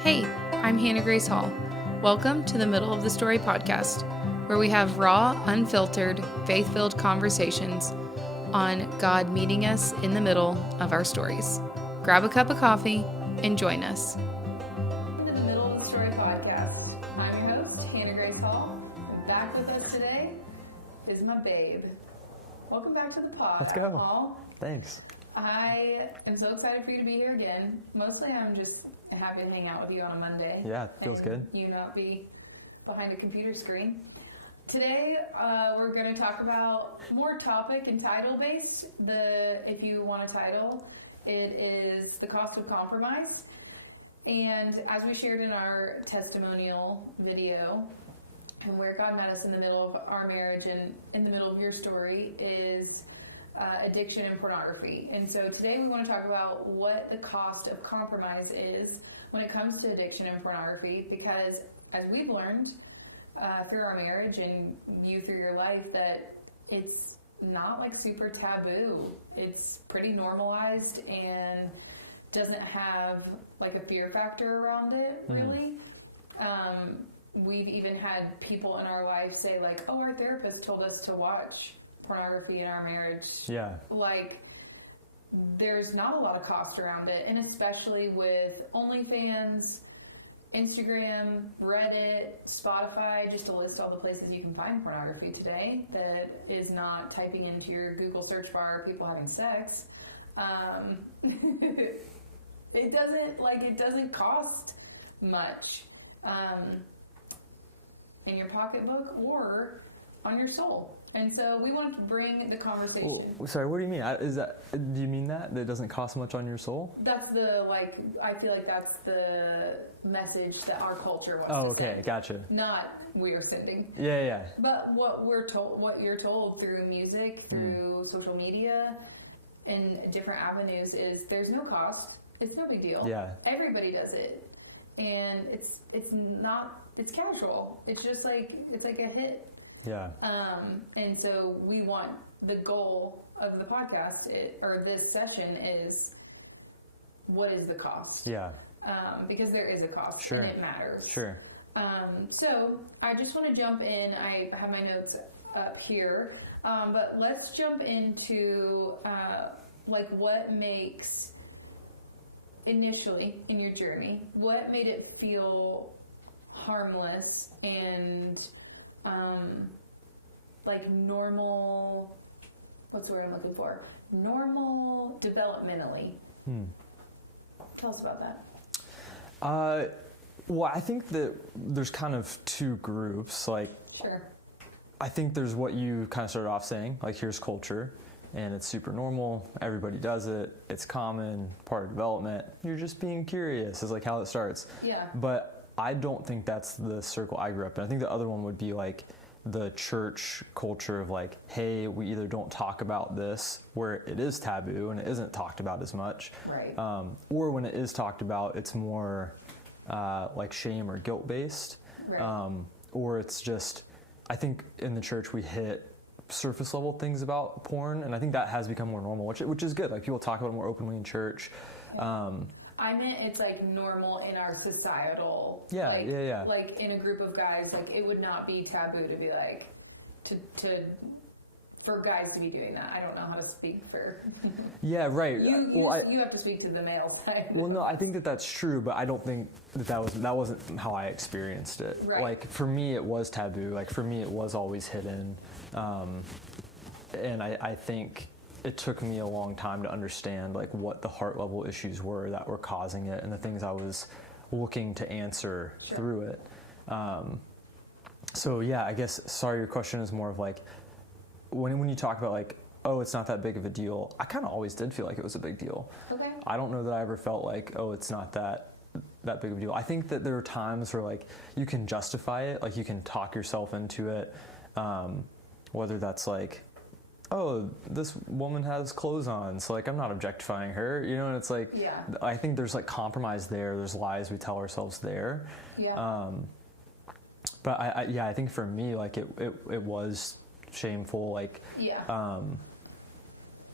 Hey, I'm Hannah Grace Hall. Welcome to the Middle of the Story podcast, where we have raw, unfiltered, faith-filled conversations on God meeting us in the middle of our stories. Grab a cup of coffee and join us. To the Middle of the Story podcast. I'm your host, Hannah Grace Hall, and back with us today is my babe. Welcome back to the pod. Let's go. Hall. Thanks. I am so excited for you to be here again. Mostly I'm just happy to hang out with you on a Monday. Yeah, it feels good. You not be behind a computer screen. Today, we're going to talk about more topic and title based. If you want a title, it is the cost of compromise. And as we shared in our testimonial video, and where God met us in the middle of our marriage and in the middle of your story is addiction and pornography. And so today we want to talk about what the cost of compromise is when it comes to addiction and pornography, because as we've learned through our marriage and you through your life, that it's not like super taboo. It's pretty normalized and doesn't have like a fear factor around it, really. We've even had people in our life say like, oh, our therapist told us to watch pornography in our marriage. Yeah. Like, there's not a lot of cost around it, and especially with OnlyFans, Instagram, Reddit, Spotify, just to list all the places you can find pornography today that is not typing into your Google search bar people having sex. It doesn't cost much in your pocketbook or on your soul. And so we want to bring the conversation. Well, sorry, what do you mean? Do you mean that it doesn't cost much on your soul? That's I feel like that's the message that our culture wants. Oh, okay, gotcha. Not we are sending. Yeah. But what you're told through music, through social media, and different avenues is there's no cost. It's no big deal. Yeah. Everybody does it. And it's casual. It's just it's like a hit. Yeah. And so we want the goal of the podcast or this session is what is the cost? Yeah. Because there is a cost. Sure. And it matters. Sure. So I just want to jump in. I have my notes up here. But let's jump into what makes initially in your journey, what made it feel harmless and normal, what's the word I'm looking for? Normal developmentally. Tell us about that. Well, I think that there's kind of two groups. Sure. I think there's what you kind of started off saying, like here's culture, and it's super normal, everybody does it, it's common, part of development, you're just being curious, is like how it starts. Yeah. But I don't think that's the circle I grew up in. I think the other one would be like the church culture of like, hey, we either don't talk about this where it is taboo and it isn't talked about as much. Right. Or when it is talked about, it's more like shame or guilt based. Right. Or it's just, I think in the church we hit surface level things about porn, and I think that has become more normal, which is good. Like people talk about it more openly in church. I meant it's like normal in our societal. Yeah. Like in a group of guys, like it would not be taboo to be like for guys to be doing that. I don't know how to speak for. Yeah, right. You have to speak to the male side. Well, no, I think that's true, but I don't think that wasn't how I experienced it. Right. Like for me, it was taboo. Like for me, it was always hidden, and I think it took me a long time to understand like what the heart level issues were that were causing it and the things I was looking to answer through it. So yeah, I guess, sorry, your question is more of like, when you talk about like, oh, it's not that big of a deal, I kind of always did feel like it was a big deal. Okay. I don't know that I ever felt like, oh, it's not that big of a deal. I think that there are times where like you can justify it, like you can talk yourself into it, whether that's like, oh, this woman has clothes on, so like I'm not objectifying her, you know, and it's like, yeah. I think there's like compromise there, there's lies we tell ourselves there. Yeah. But I think for me, like it was shameful, like, yeah.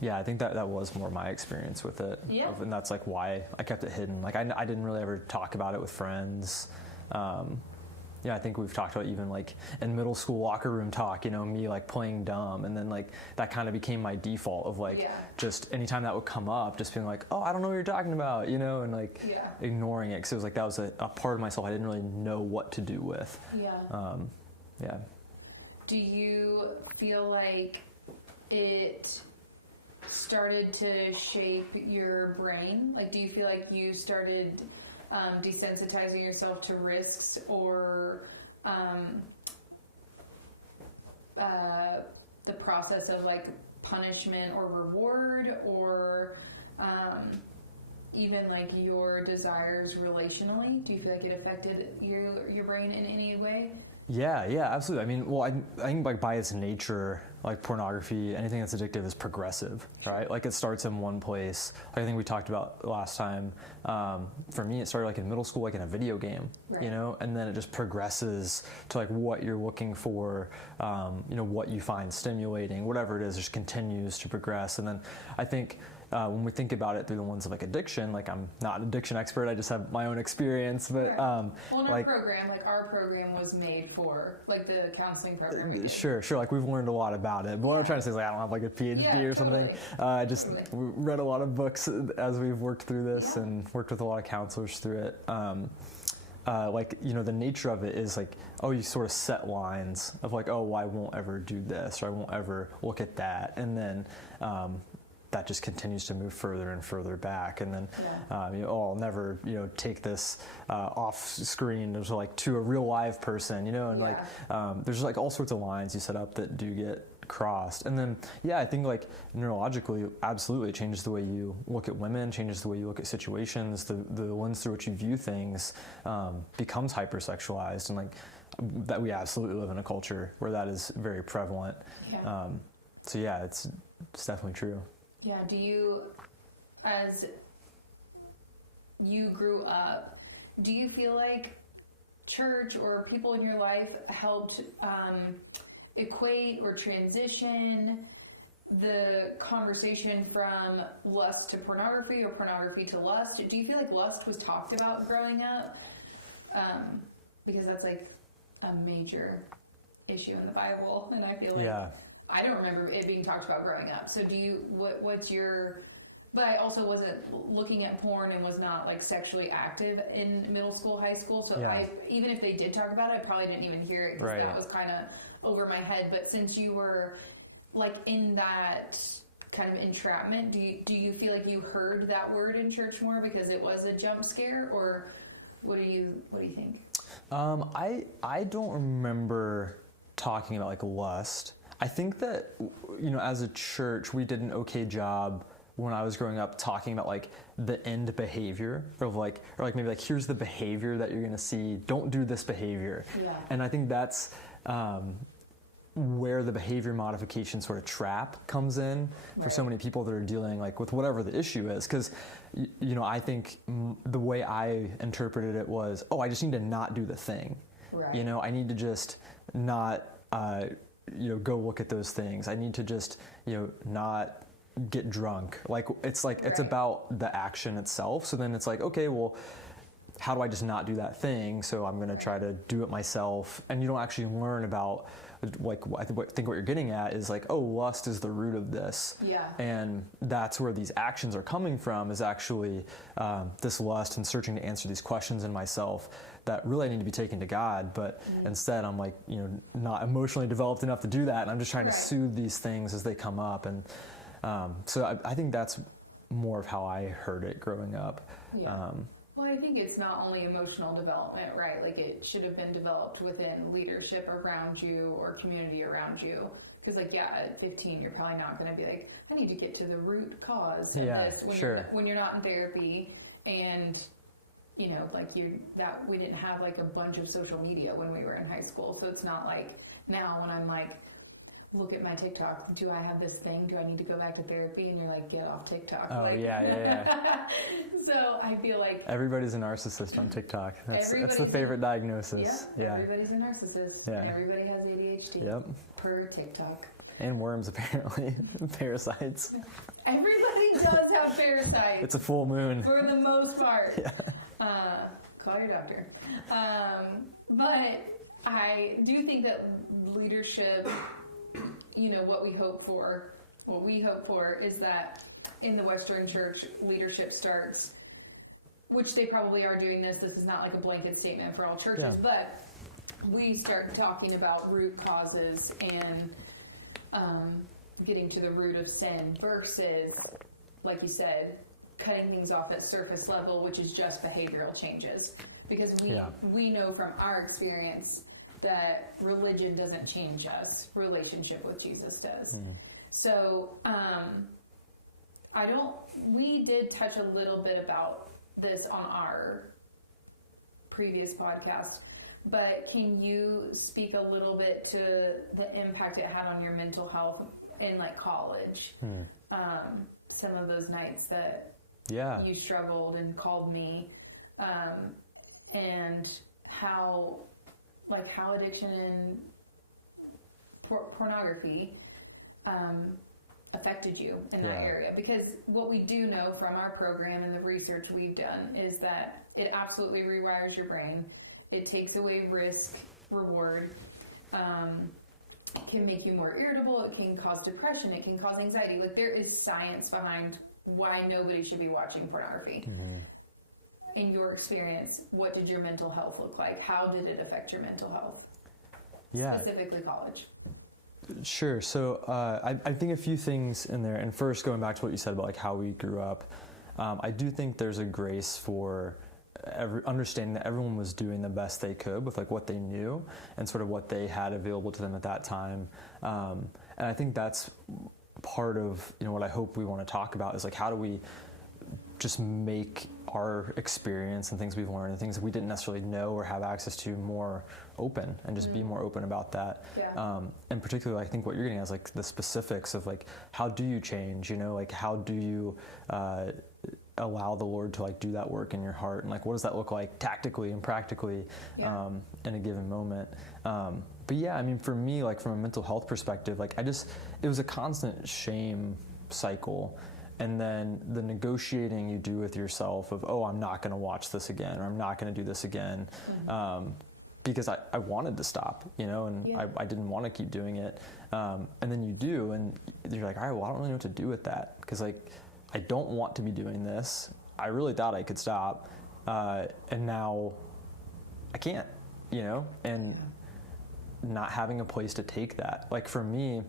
Yeah, I think that was more my experience with it. Yeah. And that's like why I kept it hidden. Like I didn't really ever talk about it with friends. Yeah, I think we've talked about even like in middle school locker room talk, me like playing dumb. And then like that kind of became my default of like just anytime that would come up, just being like, oh, I don't know what you're talking about, and like ignoring it. Because it was like that was a part of myself I didn't really know what to do with. Yeah. Do you feel like it started to shape your brain? Like, do you feel like you started desensitizing yourself to risks or the process of like punishment or reward, or even like your desires relationally? Do you feel like it affected your brain in any way? Yeah, absolutely. I mean, well, I think like by its nature, like pornography, anything that's addictive is progressive, right? Like it starts in one place. Like I think we talked about last time. For me, it started like in middle school, like in a video game, and then it just progresses to like what you're looking for, what you find stimulating, whatever it is, just continues to progress. And then I think when we think about it through the lens of like addiction, like I'm not an addiction expert, I just have my own experience, but well, in our program was made for like the counseling program. Sure, like we've learned a lot about it, but what I'm trying to say is like I don't have like a PhD or something. I just read a lot of books as we've worked through this and worked with a lot of counselors through it. The nature of it is like, oh, you sort of set lines of like, oh, well, I won't ever do this, or I won't ever look at that, and then that just continues to move further and further back, and then I'll never take this off screen to a real live person, and there's like all sorts of lines you set up that do get crossed. And then I think like neurologically, absolutely, it changes the way you look at women, changes the way you look at situations, the lens through which you view things becomes hypersexualized, and like that we absolutely live in a culture where that is very prevalent. It's definitely true. Yeah, do you, as you grew up, do you feel like church or people in your life helped equate or transition the conversation from lust to pornography or pornography to lust? Do you feel like lust was talked about growing up? Because that's like a major issue in the Bible, and I feel like I don't remember it being talked about growing up. So what's your, but I also wasn't looking at porn and was not like sexually active in middle school, high school. So even if they did talk about it, I probably didn't even hear it because that was kind of over my head. But since you were like in that kind of entrapment, do you feel like you heard that word in church more because it was a jump scare, or what do you think? I don't remember talking about like lust. I think that, as a church, we did an okay job when I was growing up talking about like the end behavior of like, or like maybe like, here's the behavior that you're going to see. Don't do this behavior. And I think that's where the behavior modification sort of trap comes in for so many people that are dealing like with whatever the issue is. Because, I think the way I interpreted it was, I just need to not do the thing. I need to just not, go look at those things. I need to just, not get drunk. Like, it's about the action itself. So then it's like, okay, well, how do I just not do that thing? So I'm going to try to do it myself. And you don't actually learn about, like, I think what you're getting at is like, lust is the root of this. And that's where these actions are coming from, is actually this lust and searching to answer these questions in myself that really I need to be taken to God. But instead I'm like, not emotionally developed enough to do that. And I'm just trying to soothe these things as they come up. And so I think that's more of how I heard it growing up. Well, I think it's not only emotional development, right? Like it should have been developed within leadership around you or community around you. Because at 15, you're probably not going to be like, I need to get to the root cause of this when you're not in therapy. And, we didn't have like a bunch of social media when we were in high school. So it's not like now when I'm like, look at my TikTok. Do I have this thing? Do I need to go back to therapy? And you're like, get off TikTok. Oh, yeah. So I feel like everybody's a narcissist on TikTok. That's the favorite diagnosis. Yeah. Everybody's a narcissist. Yeah. Everybody has ADHD. Yep. Per TikTok. And worms, apparently. Parasites. Everybody does have parasites. It's a full moon. For the most part. Yeah. Call your doctor. But I do think that leadership, what we hope for is that in the Western Church, leadership starts, which they probably are doing this. This is not like a blanket statement for all churches, but we start talking about root causes and getting to the root of sin versus, like you said, cutting things off at surface level, which is just behavioral changes. Because we know from our experience that religion doesn't change us. Relationship with Jesus does. Mm-hmm. So, we did touch a little bit about this on our previous podcast, but can you speak a little bit to the impact it had on your mental health in like college? Some of those nights that you struggled and called me, and how addiction and pornography affected you in that area. Because what we do know from our program and the research we've done is that it absolutely rewires your brain. It takes away risk, reward. It can make you more irritable. It can cause depression. It can cause anxiety. Like, there is science behind why nobody should be watching pornography. Mm-hmm. In your experience, what did your mental health look like? How did it affect your mental health? Yeah. Specifically college. Sure. So I think a few things in there. And first, going back to what you said about like how we grew up, I do think there's a grace for understanding that everyone was doing the best they could with like what they knew and sort of what they had available to them at that time. And I think that's part of what I hope we want to talk about is like how do we just make our experience and things we've learned and things that we didn't necessarily know or have access to more open and just be more open about that. Yeah. And particularly I think what you're getting at is like the specifics of like how do you change, like how do you allow the Lord to like do that work in your heart, and like what does that look like tactically and practically in a given moment. But yeah, I mean for me, like from a mental health perspective, like it was a constant shame cycle. And then the negotiating you do with yourself of, I'm not going to watch this again, or I'm not going to do this again, because I wanted to stop, and I didn't want to keep doing it. And then you do, and you're like, all right, well, I don't really know what to do with that, because like, I don't want to be doing this. I really thought I could stop, and now I can't, and not having a place to take that. Like for me,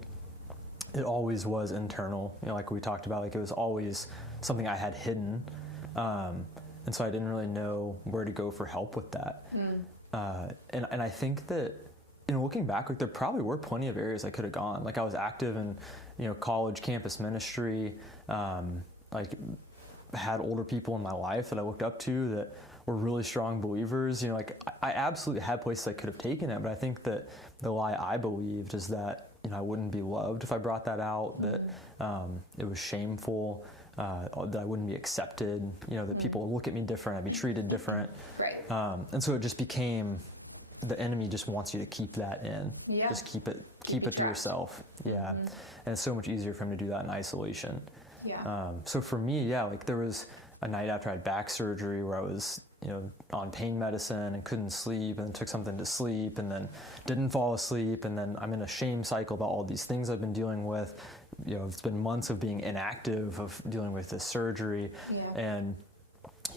it always was internal, like we talked about, like it was always something I had hidden. And so I didn't really know where to go for help with that. And I think that, looking back, like there probably were plenty of areas I could have gone. Like I was active in, college campus ministry, like had older people in my life that I looked up to that were really strong believers. Like I absolutely had places I could have taken it, but I think that the lie I believed is that I wouldn't be loved if I brought that out, that it was shameful, that I wouldn't be accepted, that people would look at me different, I'd be treated different. Right. And so it just became, the enemy just wants you to keep that in. Yeah. Just keep it to yourself. Yeah. Mm-hmm. And it's so much easier for him to do that in isolation. Yeah. So for me, like there was a night after I had back surgery where I was on pain medicine and couldn't sleep, and took something to sleep and then didn't fall asleep, and then I'm in a shame cycle about all these things I've been dealing with. It's been months of being inactive, of dealing with this surgery. Yeah. And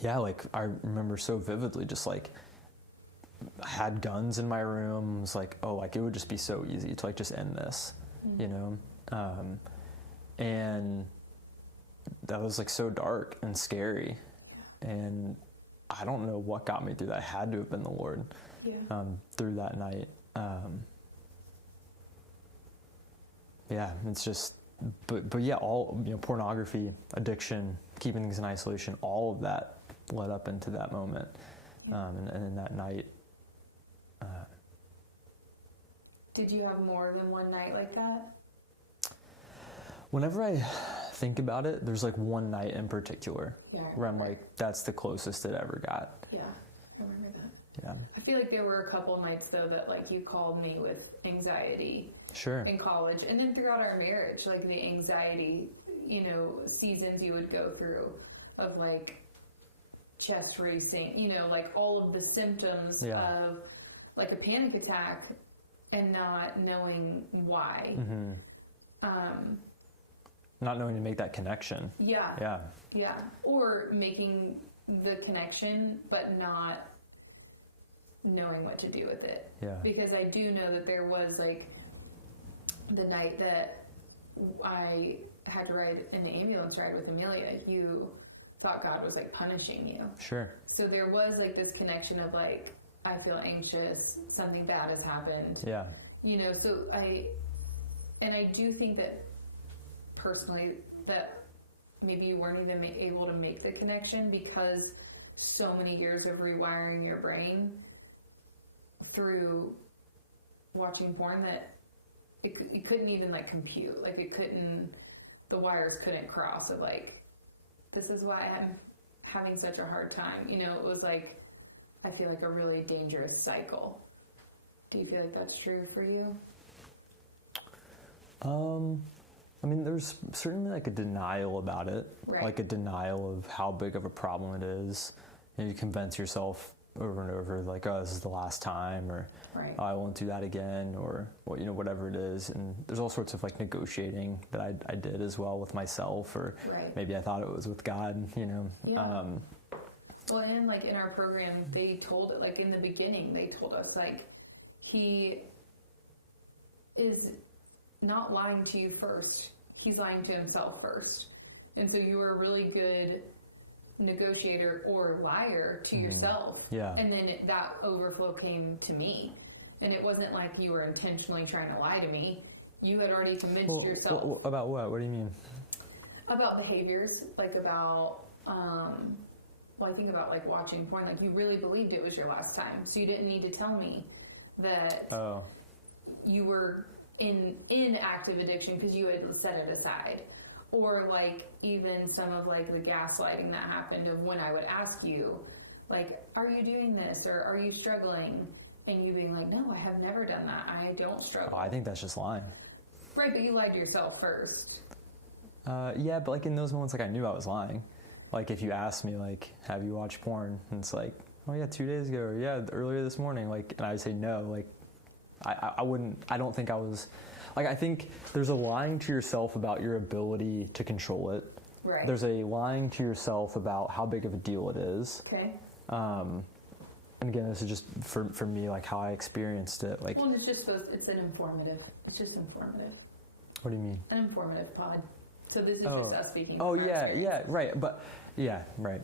like I remember so vividly just like I had guns in my room. It was like, like it would just be so easy to like just end this, and that was like so dark and scary, and I don't know what got me through that. It had to have been the Lord through that night. It's just, but yeah, all, pornography, addiction, keeping things in isolation, all of that led up into that moment. And in that night. Did you have more than one night like that? Whenever I think about it, there's like one night in particular where I'm like, that's the closest it ever got. Yeah, I remember that. Yeah. I feel like there were a couple nights though that like you called me with anxiety. Sure. In college, and then throughout our marriage, like the anxiety, seasons you would go through of like chest racing, like all of the symptoms of like a panic attack and not knowing why. Not knowing to make that connection. Yeah. Or making the connection, but not knowing what to do with it. Yeah. Because I do know that there was like the night that I had to ride in the ambulance ride with Amelia, you thought God was like punishing you. Sure. So there was like this connection of like, I feel anxious, something bad has happened. Yeah. So I do think that personally that maybe you weren't even able to make the connection because so many years of rewiring your brain through watching porn that it couldn't even like compute. Like the wires couldn't cross of like, this is why I'm having such a hard time. It was like, I feel like a really dangerous cycle. Do you feel like that's true for you? I mean, there's certainly like a denial about it, right. Like a denial of how big of a problem it is. You convince yourself over and over, like, oh, this is the last time, or right. Oh, I won't do that again, or whatever it is. And there's all sorts of like negotiating that I did as well with myself, or right. maybe I thought it was with God, Yeah. Well, and like in our program, they told it, like in the beginning, they told us like, he is not lying to you first. He's lying to himself first. And so you were a really good negotiator or liar to yourself. Yeah. And then that overflow came to me. And it wasn't like you were intentionally trying to lie to me. You had already convinced yourself. About what? What do you mean? About behaviors, like about, I think about like watching porn. Like you really believed it was your last time. So you didn't need to tell me that you were in active addiction because you had set it aside. Or like even some of like the gaslighting that happened of when I would ask you, like, are you doing this or are you struggling? And you being like, no, I have never done that. I don't struggle. Oh, I think that's just lying. Right, but you lied to yourself first. Yeah, but like in those moments, like I knew I was lying. Like if you asked me, like, have you watched porn? And it's like, oh yeah, 2 days ago, or yeah, earlier this morning. Like, and I would say no. Like, I don't think I was. Like, I think there's a lying to yourself about your ability to control it. Right. There's a lying to yourself about how big of a deal it is. Okay. And again, this is just for me, like how I experienced it. Like, well, it's just it's just informative. What do you mean? An informative pod. So this is just us speaking. Oh yeah, right. But yeah, right.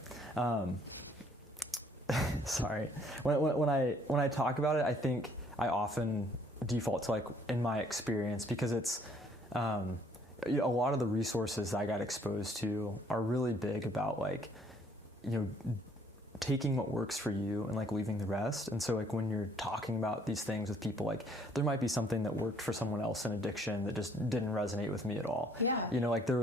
Sorry. When I talk about it, I think I often default to like in my experience because it's a lot of the resources I got exposed to are really big about like taking what works for you and like leaving the rest. And so like when you're talking about these things with people, like there might be something that worked for someone else in addiction that just didn't resonate with me at all. Yeah. Like I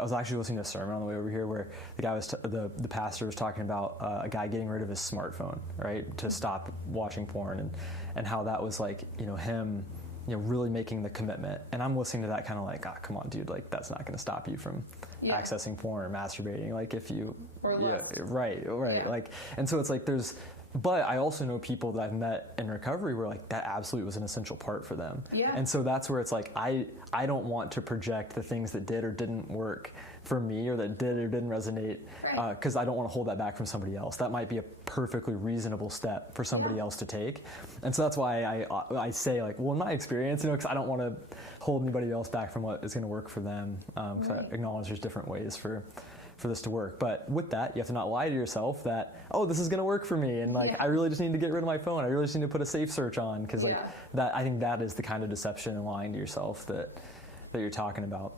was actually listening to a sermon on the way over here where the guy the pastor was talking about a guy getting rid of his smartphone, right, to stop watching porn, and how that was like him really making the commitment. And I'm listening to that kind of like, come on, dude, like that's not going to stop you from accessing porn or masturbating. Like if you, right. Yeah. Like, and so it's like but I also know people that I've met in recovery where like that absolutely was an essential part for them. Yeah. And so that's where it's like, I don't want to project the things that did or didn't work for me or that did or didn't resonate because I don't want to hold that back from somebody else. That might be a perfectly reasonable step for somebody else to take. And so that's why I say like, well, in my experience, because I don't want to hold anybody else back from what is going to work for them because I acknowledge there's different ways for this to work. But with that, you have to not lie to yourself that, this is going to work for me. And like, I really just need to get rid of my phone. I really just need to put a safe search on. Cause like that, I think that is the kind of deception and lying to yourself that you're talking about.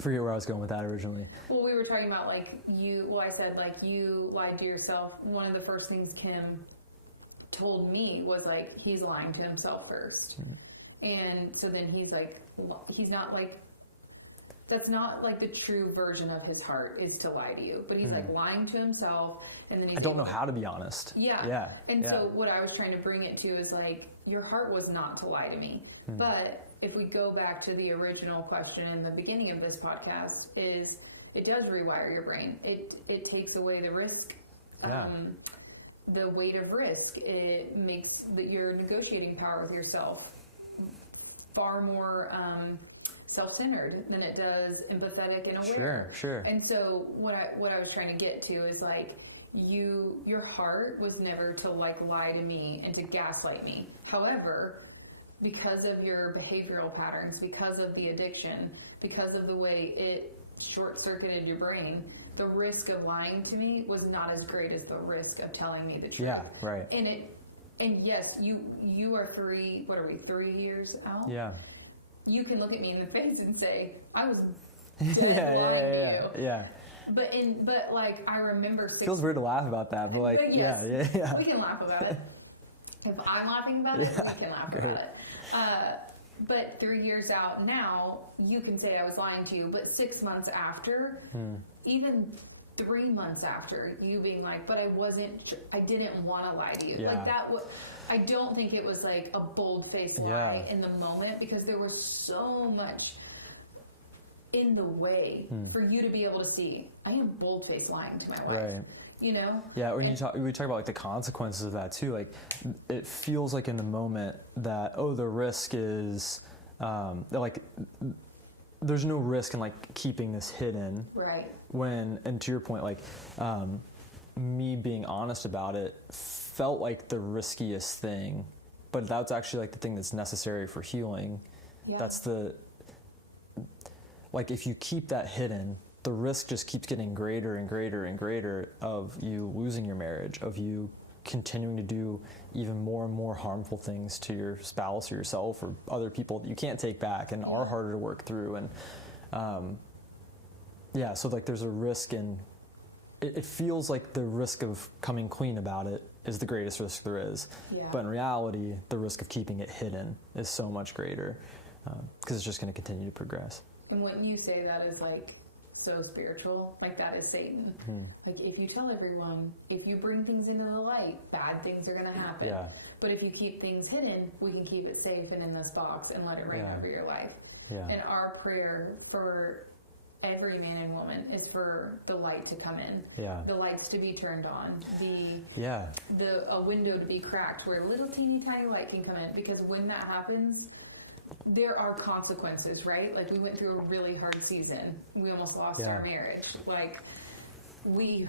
Forget where I was going with that originally. Well, we were talking about like I said like you lied to yourself. One of the first things Kim told me was like, he's lying to himself first. And so then he's like, he's not like, that's not like the true version of his heart is to lie to you, but he's like lying to himself. And then I don't know how to be honest. So what I was trying to bring it to is like, your heart was not to lie to me, but if we go back to the original question in the beginning of this podcast, is it does rewire your brain. It takes away the risk, the weight of risk. It makes your negotiating power with yourself far more self-centered than it does empathetic and aware. Sure. And so what I was trying to get to is like, your heart was never to like lie to me and to gaslight me. However, because of your behavioral patterns, because of the addiction, because of the way it short-circuited your brain, the risk of lying to me was not as great as the risk of telling me the truth. Yeah, right. And yes, you are 3 years out? Yeah. You can look at me in the face and say, I was lying to you. Yeah. But like, I remember... Feels weird to laugh about that, but like, yeah. We can laugh about it. If I'm laughing about it, we can laugh about it. But 3 years out now, you can say I was lying to you, but 6 months after, even 3 months after, you being like, but I didn't want to lie to you. Yeah. Like I don't think it was like a bold-faced lie in the moment, because there was so much in the way for you to be able to see, I am bold-faced lying to my wife. Right. You know? Yeah, we talk about like the consequences of that too. Like, it feels like in the moment that, the risk is like there's no risk in like keeping this hidden. Right. And to your point, like me being honest about it felt like the riskiest thing, but that's actually like the thing that's necessary for healing. Yeah. That's like, if you keep that hidden, the risk just keeps getting greater and greater and greater of you losing your marriage, of you continuing to do even more and more harmful things to your spouse or yourself or other people that you can't take back and are harder to work through. And so like there's a risk in it feels like the risk of coming clean about it is the greatest risk there is. Yeah. But in reality, the risk of keeping it hidden is so much greater, because it's just going to continue to progress. And when you say that is like so spiritual, like that is Satan. Like, if you tell everyone, if you bring things into the light, bad things are going to happen. Yeah. But if you keep things hidden, we can keep it safe and in this box and let it rain over your life. Yeah. And our prayer for every man and woman is for the light to come in. Yeah. The lights to be turned on. A window to be cracked where a little teeny tiny light can come in. Because when that happens, there are consequences, right? Like, we went through a really hard season. We almost lost our marriage. Like, we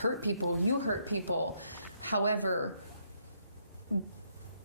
hurt people. You hurt people. However,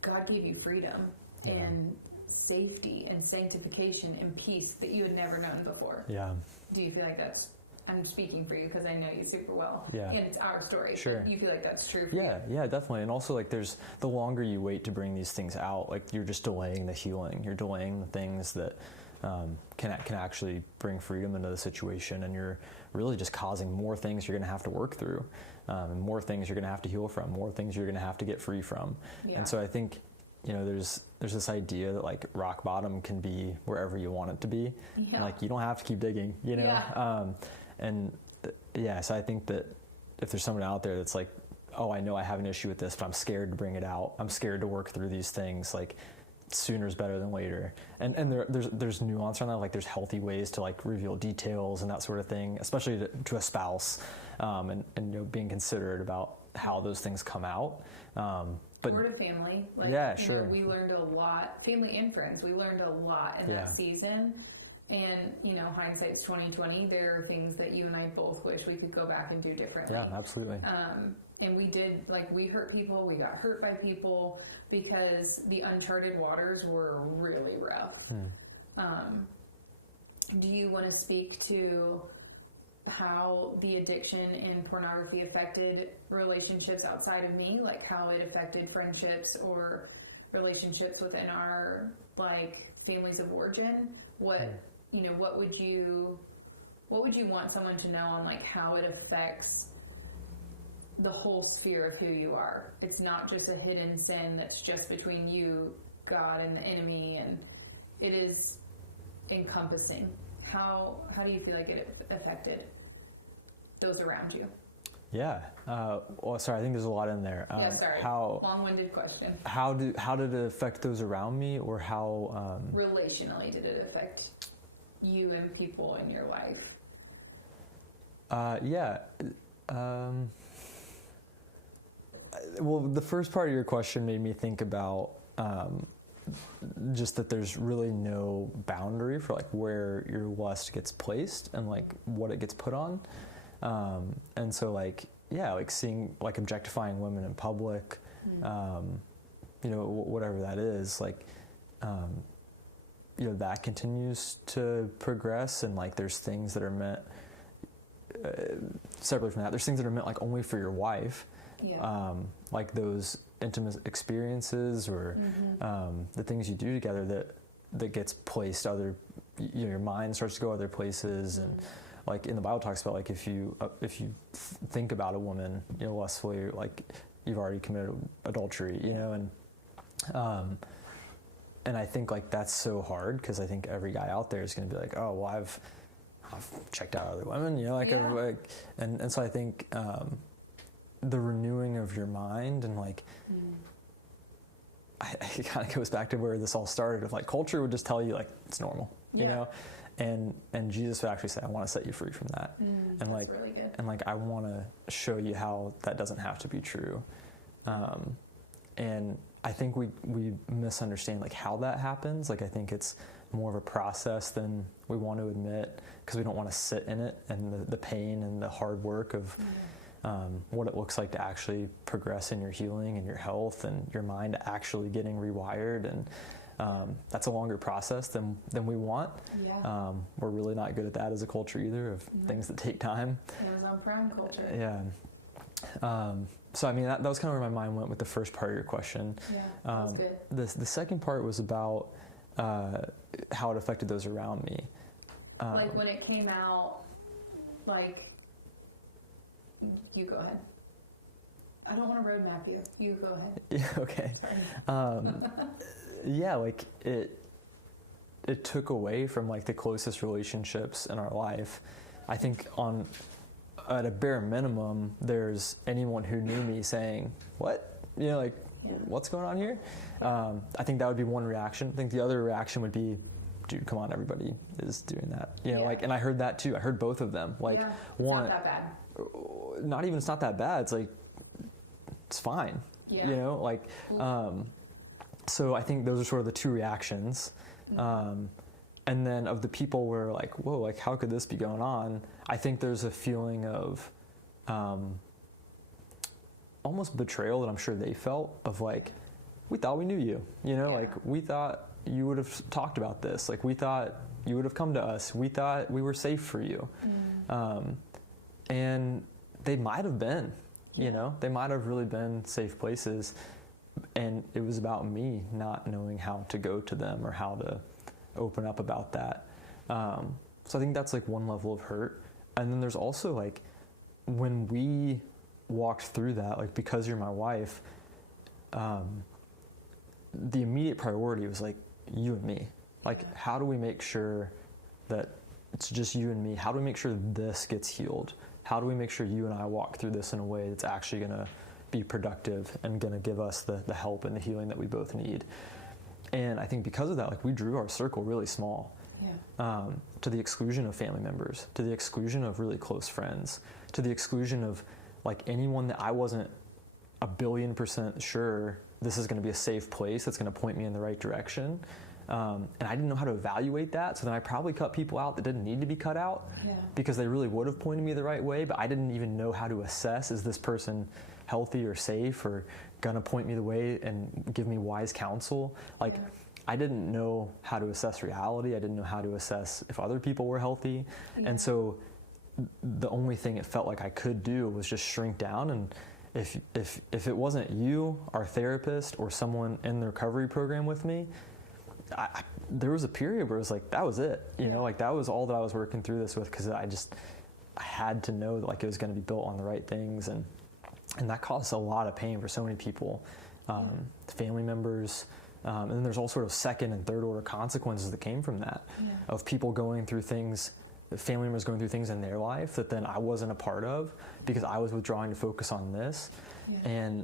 God gave you freedom and safety and sanctification and peace that you had never known before. Yeah. Do you feel like that's... I'm speaking for you because I know you super well. Yeah. And it's our story. Sure. You feel like that's true for you. Yeah, definitely. And also, like, there's the longer you wait to bring these things out, like, you're just delaying the healing. You're delaying the things that can actually bring freedom into the situation, and you're really just causing more things you're going to have to work through, and more things you're going to have to heal from, more things you're going to have to get free from. Yeah. And so I think, there's this idea that, like, rock bottom can be wherever you want it to be. Yeah. And, like, you don't have to keep digging, Yeah. So I think that if there's someone out there that's like, I know I have an issue with this, but I'm scared to bring it out. I'm scared to work through these things. Like, sooner is better than later. And there's nuance on that. Like, there's healthy ways to, like, reveal details and that sort of thing, especially to a spouse, and being considerate about how those things come out. But or to family. Like, sure. We learned a lot, family and friends. We learned a lot in that season. And, hindsight's 20/20. There are things that you and I both wish we could go back and do differently. Yeah, absolutely. And we did, like, we hurt people. We got hurt by people because the uncharted waters were really rough. Do you want to speak to how the addiction and pornography affected relationships outside of me? Like, how it affected friendships or relationships within our, like, families of origin? What would you want someone to know on, like, how it affects the whole sphere of who you are? It's not just a hidden sin that's just between you, God, and the enemy, and it is encompassing. How do you feel like it affected those around you? Yeah. Well, sorry, I think there's a lot in there. Sorry. How long-winded question. how did it affect those around me, or how? Relationally, did it affect you and people in your life? Yeah. Well, the first part of your question made me think about just that there's really no boundary for like where your lust gets placed and like what it gets put on. And so like, yeah, like seeing, like objectifying women in public, you know, whatever that is, like, you know, that continues to progress, and like there's things that are meant, separately from that, there's things that are meant like only for your wife, like those intimate experiences or the things you do together that gets placed other, you know, your mind starts to go other places, and like in the Bible talks about like if you think about a woman, you know, lustfully, like you've already committed adultery, you know, and I think like that's so hard, because I think every guy out there is going to be like, oh well, I've checked out other women, you know, like, and so I think the renewing of your mind, and like it kind of goes back to where this all started, of like culture would just tell you like it's normal, you know, and Jesus would actually say, I want to set you free from that, and like really good. and like I want to show you how that doesn't have to be true, and I think we misunderstand like how that happens. Like I think it's more of a process than we want to admit, because we don't want to sit in it and the pain and the hard work of what it looks like to actually progress in your healing and your health and your mind actually getting rewired, and that's a longer process than we want. We're really not good at that as a culture either, of things that take time. Amazon Prime culture. So I mean that was kind of where my mind went with the first part of your question. That's good. The second part was about how it affected those around me. Like when it came out, like, you go ahead. I don't want to roadmap you. You go ahead. Yeah, okay. Yeah, like it took away from like the closest relationships in our life. I think at a bare minimum, there's anyone who knew me saying, what? You know, like, what's going on here? I think that would be one reaction. I think the other reaction would be, dude, come on, everybody is doing that. You know, like, and I heard that too. I heard both of them. Like, one, not that bad. Not even, it's not that bad. It's like, it's fine. You know, like, so I think those are sort of the two reactions. And then of the people where like, whoa, like how could this be going on? I think there's a feeling of almost betrayal that I'm sure they felt, of like, we thought we knew you, you know, like we thought you would have talked about this. Like we thought you would have come to us. We thought we were safe for you. And they might have been, you know, they might have really been safe places. And it was about me not knowing how to go to them or how to open up about that. So I think that's like one level of hurt. And then there's also like, when we walked through that, like, because you're my wife, the immediate priority was like you and me. Like, how do we make sure that it's just you and me? How do we make sure this gets healed? How do we make sure you and I walk through this in a way that's actually going to be productive and going to give us the help and the healing that we both need? And I think because of that, like, we drew our circle really small, to the exclusion of family members, to the exclusion of really close friends, to the exclusion of like anyone that I wasn't 1,000,000,000% sure this is going to be a safe place that's going to point me in the right direction. And I didn't know how to evaluate that. So then I probably cut people out that didn't need to be cut out, because they really would have pointed me the right way, but I didn't even know how to assess, is this person healthy or safe or gonna point me the way and give me wise counsel? Like, I didn't know how to assess reality. I didn't know how to assess if other people were healthy. And so the only thing it felt like I could do was just shrink down. And if it wasn't you, our therapist, or someone in the recovery program with me, there was a period where it was like, that was it, you know, like that was all that I was working through this with, because I had to know that like it was going to be built on the right things, and that caused a lot of pain for so many people, family members, and then there's all sort of second and third order consequences that came from that, of people going through things family members going through things in their life that then I wasn't a part of because I was withdrawing to focus on this. Yeah.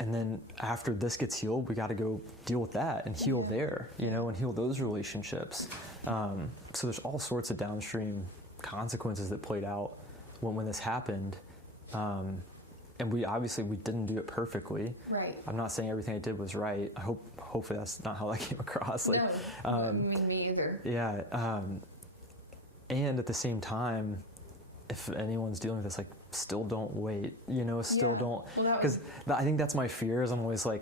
And then after this gets healed, we got to go deal with that and heal there, and heal those relationships. So there's all sorts of downstream consequences that played out when this happened. And we didn't do it perfectly. Right. I'm not saying everything I did was right. Hopefully that's not how that came across. No, me either. Yeah. And at the same time, if anyone's dealing with this, still don't wait, don't, because I think that's my fear is I'm always I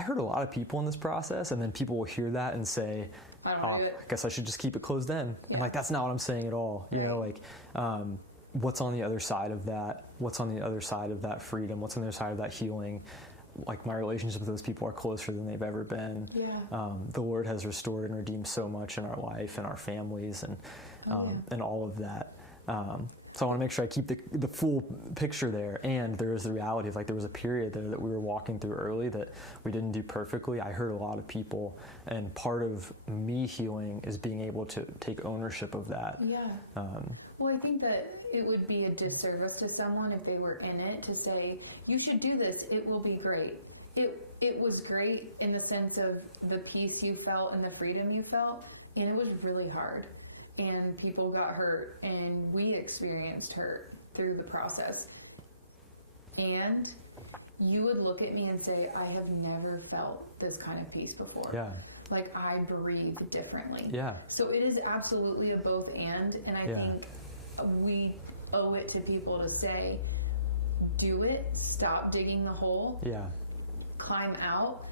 heard a lot of people in this process, and then people will hear that and say, I guess I should just keep it closed in. Yeah. And that's not what I'm saying at all. What's on the other side of that? What's on the other side of that freedom? What's on the other side of that healing? My relationships with those people are closer than they've ever been. Yeah. The Lord has restored and redeemed so much in our life and our families and all of that. So I want to make sure I keep the full picture there. And there is the reality of there was a period there that we were walking through early that we didn't do perfectly. I heard a lot of people, and part of me healing is being able to take ownership of that. Yeah. Well, I think that it would be a disservice to someone if they were in it to say, you should do this, it will be great. It was great in the sense of the peace you felt and the freedom you felt, and it was really hard. And people got hurt, and we experienced hurt through the process. And you would look at me and say, I have never felt this kind of peace before. Yeah. I breathe differently. Yeah. So it is absolutely a both and I think we owe it to people to say, do it, stop digging the hole, climb out.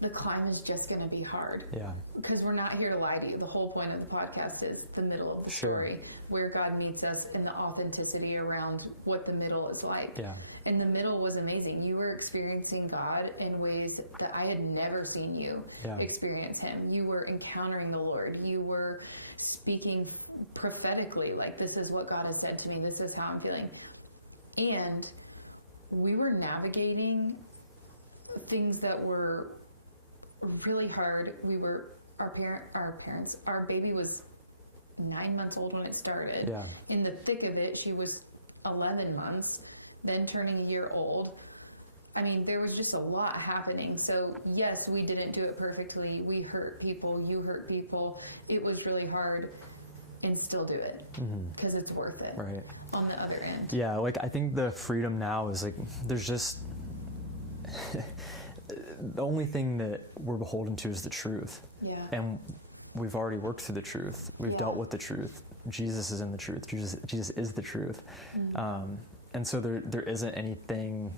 The climb is just going to be hard. Yeah. Because we're not here to lie to you. The whole point of the podcast is the middle of the story, where God meets us and the authenticity around what the middle is like. Yeah. And the middle was amazing. You were experiencing God in ways that I had never seen you experience Him. You were encountering the Lord. You were speaking prophetically, this is what God has said to me. This is how I'm feeling. And we were navigating things that were really hard. Our baby was 9 months old when it started. Yeah. In the thick of it, she was 11 months, then turning a year old. I mean, there was just a lot happening. So yes, we didn't do it perfectly. We hurt people. You hurt people. It was really hard, and still do it because it's worth it. Right. On the other end. Yeah. I think the freedom now is there's just the only thing that we're beholden to is the truth. Yeah. And we've already worked through the truth. We've dealt with the truth. Jesus is in the truth. Jesus is the truth. And so there isn't anything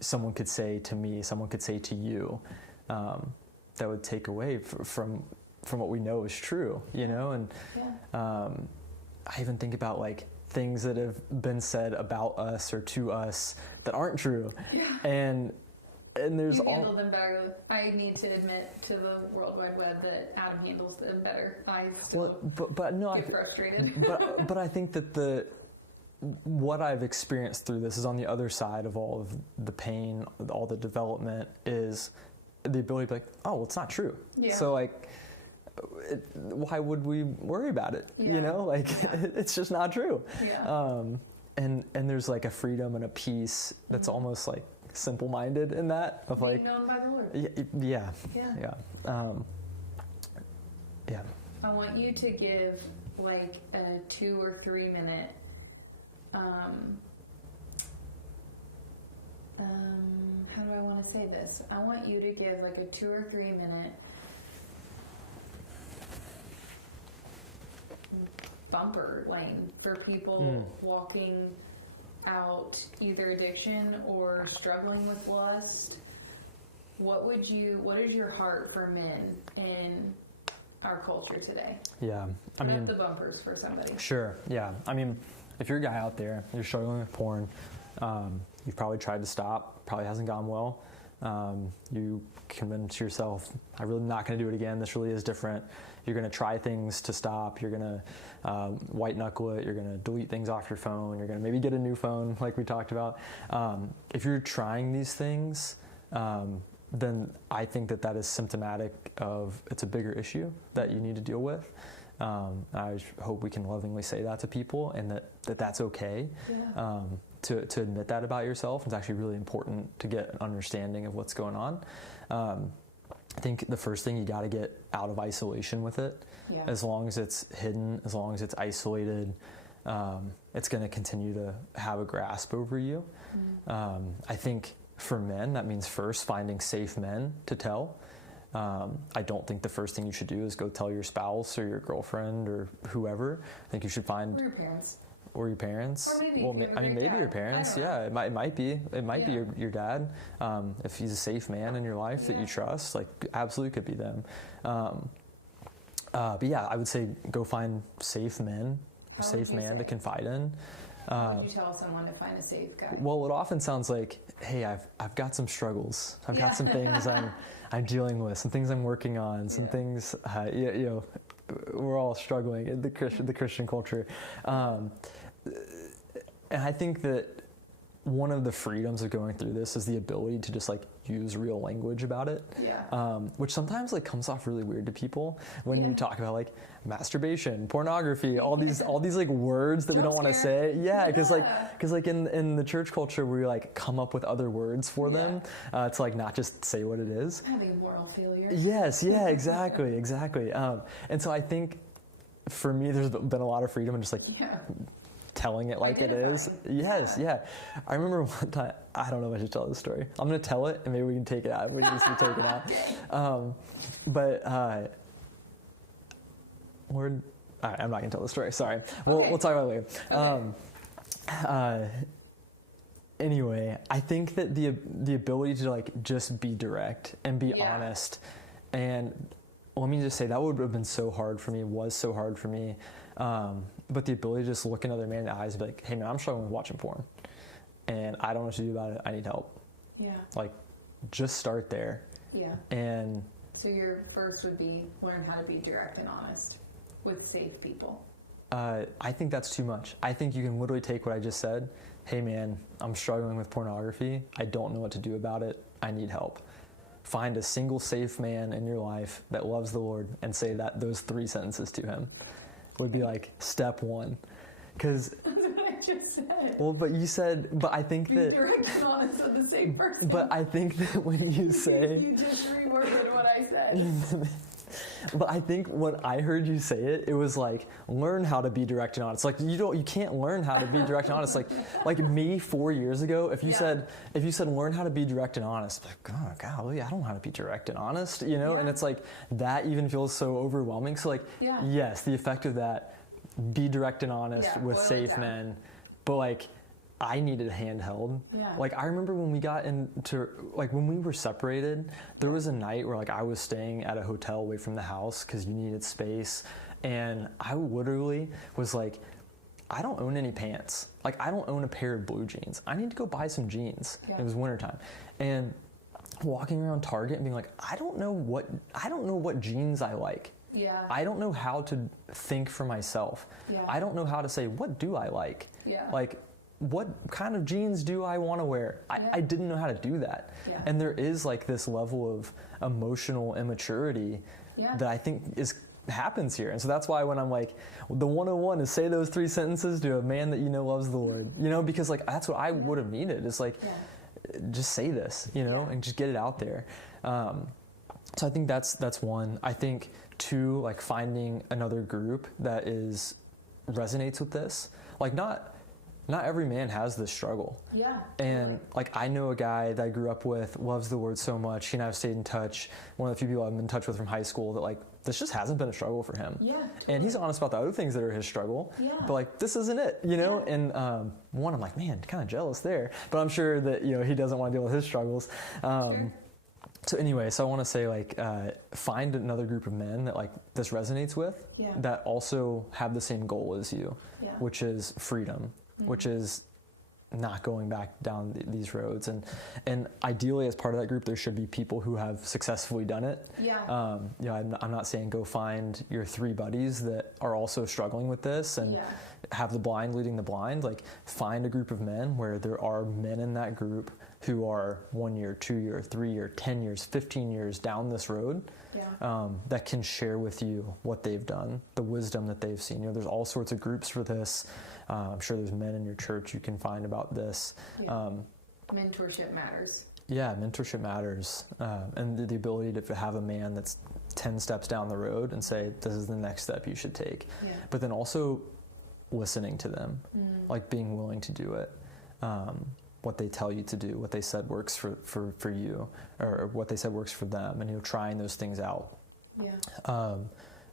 someone could say to me, someone could say to you, that would take away from what we know is true, And I even think about things that have been said about us or to us that aren't true. Yeah. And there's you handle them better. I need to admit to the World Wide Web that Adam handles them better. I still get frustrated. but I think that what I've experienced through this is on the other side of all of the pain, all the development, is the ability to be oh, well, it's not true. Yeah. So why would we worry about it? Yeah. It's just not true. Yeah. And there's a freedom and a peace that's almost simple-minded in that of being known by the Lord. Yeah. Yeah. I want you to give a 2 or 3 minute how do I want to say this? I want you to give a 2 or 3 minute bumper lane for people walking out either addiction or struggling with lust. What is your heart for men in our culture today? Yeah. I mean, the bumpers for somebody. Sure. Yeah. I mean, if you're a guy out there, you're struggling with porn, you've probably tried to stop, probably hasn't gone well. You convince yourself, I'm really not going to do it again. This really is different. You're going to try things to stop. You're going to white knuckle it. You're going to delete things off your phone. You're going to maybe get a new phone like we talked about. If you're trying these things, then I think that is symptomatic of it's a bigger issue that you need to deal with. I hope we can lovingly say that to people, and that's okay. Yeah. To admit that about yourself. It's actually really important to get an understanding of what's going on. I think the first thing, you got to get out of isolation with it. Yeah. As long as it's hidden, as long as it's isolated, it's going to continue to have a grasp over you. Mm-hmm. I think for men, that means first finding safe men to tell. I don't think the first thing you should do is go tell your spouse or your girlfriend or whoever. I think you should find... Or your parents. Or your parents. Or maybe, well, maybe your parents. Yeah, it might be. It might be your dad. If he's a safe man in your life that you trust, like, absolutely could be them. But yeah, I would say go find safe men, a safe man to confide in. How would you tell someone to find a safe guy? Well, it often sounds like, hey, I've got some struggles. I've got some things I'm dealing with, some things I'm working on, some things, we're all struggling in the Christian culture. And I think that one of the freedoms of going through this is the ability to just like use real language about it. Yeah. Which sometimes like comes off really weird to people when you talk about like masturbation, pornography, all these like words that we don't want to say. Yeah, because like in the church culture we like come up with other words for them to like not just say what it is. Having moral failure. Yes. Yeah. Exactly. And so I think for me, there's been a lot of freedom in just like telling it like it is. Yes, yeah. I remember one time, I don't know if I should tell this story. I'm going to tell it, and maybe we can take it out. We just need to take it out. I'm not going to tell the story. Sorry. We'll talk about it later. Anyway, I think that the ability to like just be direct and be honest, and let me just say that would have been so hard for me, was so hard for me. But the ability to just look another man in the eyes and be like, hey man, I'm struggling with watching porn and I don't know what to do about it. I need help. Yeah. Like, just start there. Yeah. And so your first would be learn how to be direct and honest with safe people. I think that's too much. I think you can literally take what I just said. Hey man, I'm struggling with pornography. I don't know what to do about it. I need help. Find a single safe man in your life that loves the Lord and say those 3 sentences to him. Would be like step 1, because that's what I just said. Well, but you said, but I think that direct and honest with the same person. But I think that when you say you just reworded what I said. But I think when I heard you say it, it was like learn how to be direct and honest. Like you can't learn how to be direct and honest. Like me 4 years ago, if you said learn how to be direct and honest, like, oh golly, I don't know how to be direct and honest, and it's like that even feels so overwhelming. So like yes, the effect of that, be direct and honest with safe men, but like I needed a handheld. Yeah. Like I remember when we got into, like when we were separated, there was a night where like I was staying at a hotel away from the house because you needed space. And I literally was like, I don't own any pants. Like I don't own a pair of blue jeans. I need to go buy some jeans. Yeah. It was wintertime. And walking around Target and being like, I don't know what jeans I like. Yeah. I don't know how to think for myself. Yeah. I don't know how to say, what do I like? Yeah. Like, what kind of jeans do I want to wear? I didn't know how to do that. Yeah. And there is like this level of emotional immaturity that I think happens here. And so that's why when I'm like, the 101 is say those 3 sentences to a man that loves the Lord, because like that's what I would have needed. It's like, just say this, and just get it out there. So I think that's one. I think 2, like finding another group that resonates with this. Like not every man has this struggle. Yeah. And like I know a guy that I grew up with, loves the Lord so much. He and I have stayed in touch. One of the few people I've been in touch with from high school that like this just hasn't been a struggle for him. Yeah. Totally. And he's honest about the other things that are his struggle. Yeah. But like this isn't it, Yeah. And one, I'm like, man, kind of jealous there. But I'm sure that he doesn't want to deal with his struggles. Sure. So anyway, I want to say like find another group of men that like this resonates with, that also have the same goal as you, which is freedom. Which is not going back down these roads. And ideally, as part of that group, there should be people who have successfully done it. Yeah. I'm not saying go find your 3 buddies that are also struggling with this and have the blind leading the blind. Like, find a group of men where there are men in that group who are 1 year, 2 year, 3 year, 10 years, 15 years down this road, that can share with you what they've done, the wisdom that they've seen. There's all sorts of groups for this. I'm sure there's men in your church you can find about this. Mentorship matters. Yeah, mentorship matters. And the ability to have a man that's 10 steps down the road and say, this is the next step you should take. Yeah. But then also listening to them, like being willing to do it. What they tell you to do, what they said works for you, or what they said works for them, and trying those things out. Yeah.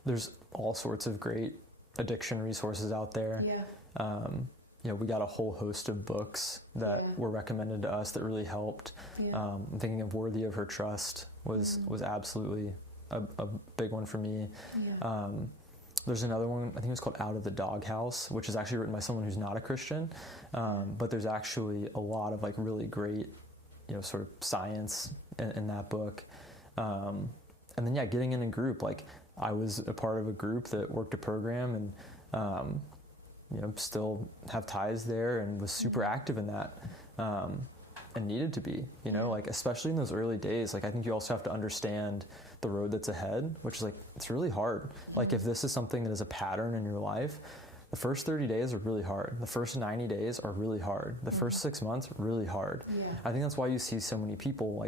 There's all sorts of great addiction resources out there. Yeah. We got a whole host of books that were recommended to us that really helped. I'm thinking of Worthy of Her Trust was absolutely a big one for me. Yeah. There's another one, I think it's called Out of the Doghouse, which is actually written by someone who's not a Christian. But there's actually a lot of really great, sort of science in that book. And then, getting in a group. I was a part of a group that worked a program and, still have ties there and was super active in that. And needed to be, especially in those early days. I think you also have to understand the road that's ahead, which is it's really hard. If this is something that is a pattern in your life, the first 30 days are really hard. The first 90 days are really hard. The first 6 months, really hard. Yeah. I think that's why you see so many people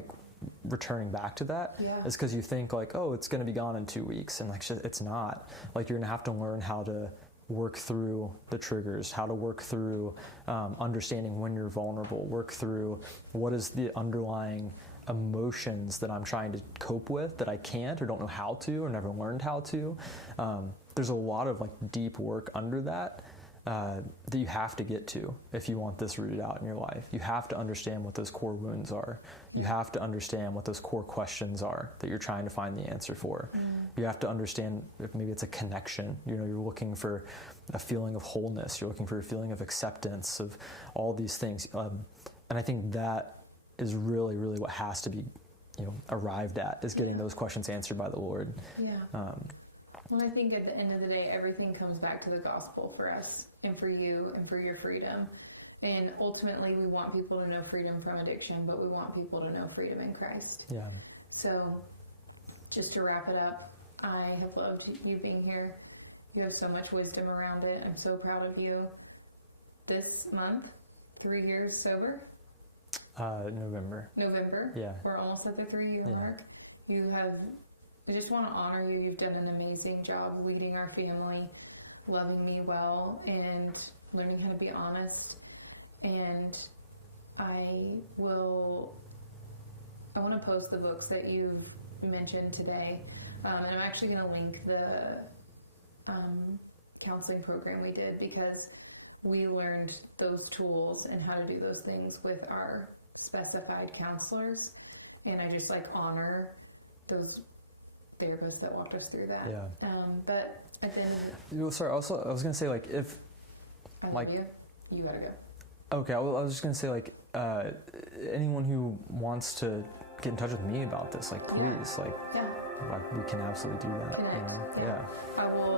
returning back to that. Is because you think oh, it's going to be gone in 2 weeks. And it's not. You're going to have to learn how to work through the triggers, how to work through understanding when you're vulnerable, work through what is the underlying emotions that I'm trying to cope with that I can't or don't know how to or never learned how to. There's a lot of deep work under that that you have to get to if you want this rooted out in your life. You have to understand what those core wounds are. You have to understand what those core questions are that you're trying to find the answer for. You have to understand if maybe it's a connection. You're looking for a feeling of wholeness. You're looking for a feeling of acceptance of all these things. And I think that is really, really what has to be, arrived at, is getting those questions answered by the Lord. Yeah. Well, I think at the end of the day, everything comes back to the gospel for us and for you and for your freedom. And ultimately, we want people to know freedom from addiction, but we want people to know freedom in Christ. Yeah. So, just to wrap it up, I have loved you being here. You have so much wisdom around it. I'm so proud of you. This month, 3 years sober? November. Yeah. We're almost at the 3-year mark. I just want to honor you. You've done an amazing job leading our family, loving me well, and learning how to be honest. And I want to post the books that you've mentioned today. And I'm actually going to link the counseling program we did, because we learned those tools and how to do those things with our specified counselors. And I just honor those therapists that walked us through that. Yeah. But at the end, sorry. Also, I was gonna say if you gotta go. Okay. I was just gonna say anyone who wants to get in touch with me about this, please, we can absolutely do that. I will